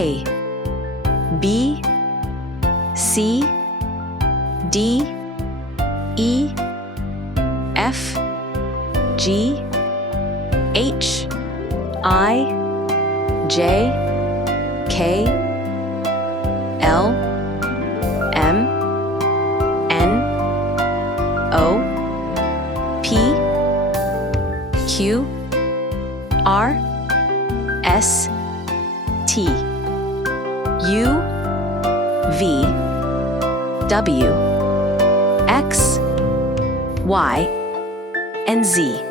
A, B, C, D, E, F, G, H, I, J, K, L, M, N, O, P, Q, R, S, T, U, V, W, X, Y, and Z.